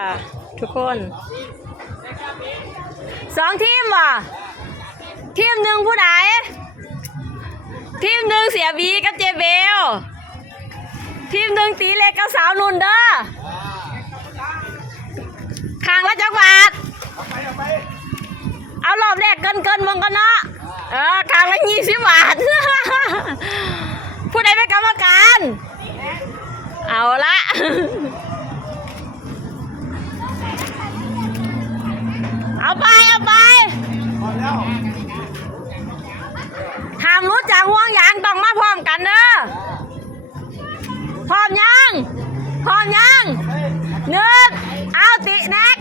่ะ ทุกคนสองทีมว่ะทีมหนึ่งผู้ใดทีมหนึ่งเสียบีกับเจเบล ทีมหนึ่งตีเล็กกับสาวนุ่นเด้อขางละจักรบาทเอารอบแรกเกินเกินๆมึงกันเนาะเออขางละยี่สิบบาทผู้ใดเป็นกรรมการ เอาละ หนึ่งเอาติแน็ก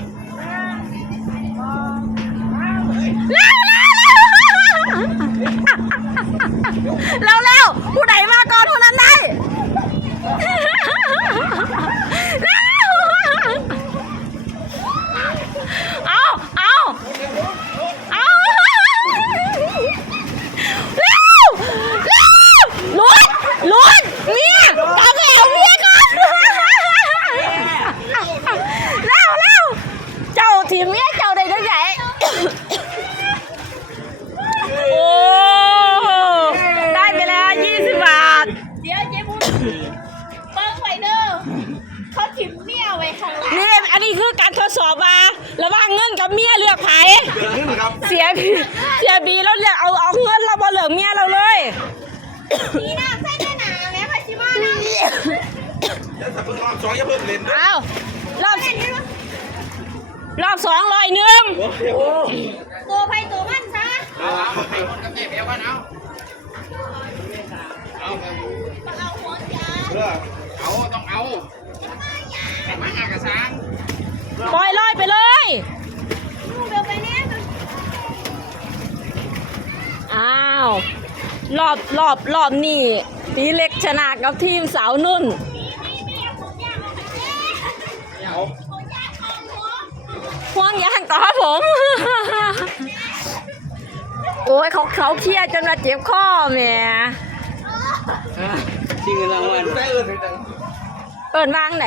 ทีมเมียเจ้าได้ตั้งไหนโอ้ได้ไปแล้ว20บาท เดี๋ยวเจ๊บุญเบิ้งไว้เด้อเขาถิ่มเมี่ยไว้ข้างหลังนี่อันนี้คือการทดสอบมาระหว่างเงินกับเมียเลือกไผขึ้นครับเสียบีเสียบีเราเลือกเอาเอาเงินเราบ่เหลือเมียเราเลยนี่นะเส้นได้หนาแม่พัชิมานะแล้วถ้าเพิ่งรอบสองอย่าเพิ่งเล่นนะเอารอบ รอบสองร้อยหนึ่งโอ้ตัวไปตัวมันซะเอาไอ้คนกับเจ๊เปียวกันเอาเอาต้องเอาหัวจ้าเพื่อเอาต้องเอาแต่มาหากระซังปล่อยลอยไปเลยลูกเดี๋ยวไปแน่อ้าว รอบรอบรอบนี่ตีเล็กชนะกับทีมสาวนุ่นเอา ห่วงยางต่อผม โอ้ยเขาเขาเครียดจนมาเจ็บข้อแม่ชิงเงินรางวัลได้เอินเลยเอินวางไหน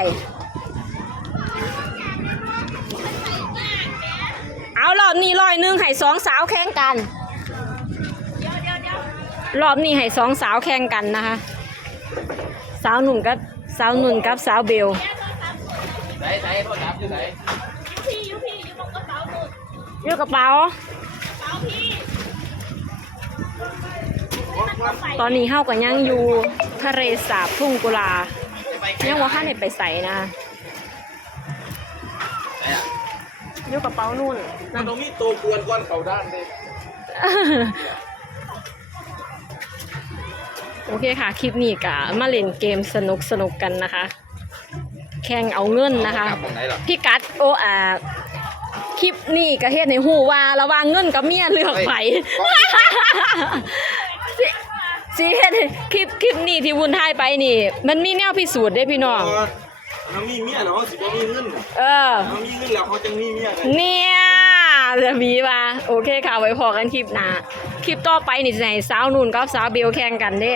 เอารอบนี้ร้อยหนึ่งให้สองสาวแข่งกันรอบนี้ให้สองสาวแข่งกันนะคะ สาวหนุ่มกับสาวหนุ่นกับสาวเบลไหนไหนโทษครับอยู่ไหน ดอยู่กระเป๋าเป๋าพี่ตอนนี้เฮาก็ยังอยู่ทะเลสาบทุ่งกุลา ยังว่าข้าไหนไปใส่นะอยู่กระเป๋านู่นมันต้องมีตัวกวนก้อนเขาด้านเลยโอเคค่ะ คลิปนี้กะมาเล่นเกมสนุกสนุกๆกันนะคะ แข่งเอาเงินนะคะตรงไหนหรอพี่กัดโออ่าค ลิปนี้ก็เฮ็ดในหูว่าระหว่างเงินกับเมียเลือกไผสิสิเฮ็ดให้คลิปคลิปนี้ที่วุ้นทายไปนี่ มันมีแนวพิสูจน์ได้พี่น้องเขามีเมียเหรอสิบ่มีเงินเออเขามีเงินแล้วเขาจะมีเมียไงเนี่ยจะมีว่าโอเคค่ะไว้พอกันคลิปหน้าคลิปต่อไปนี่จะให้สาวนุ่นกับสาวเบลแข่งกันเด้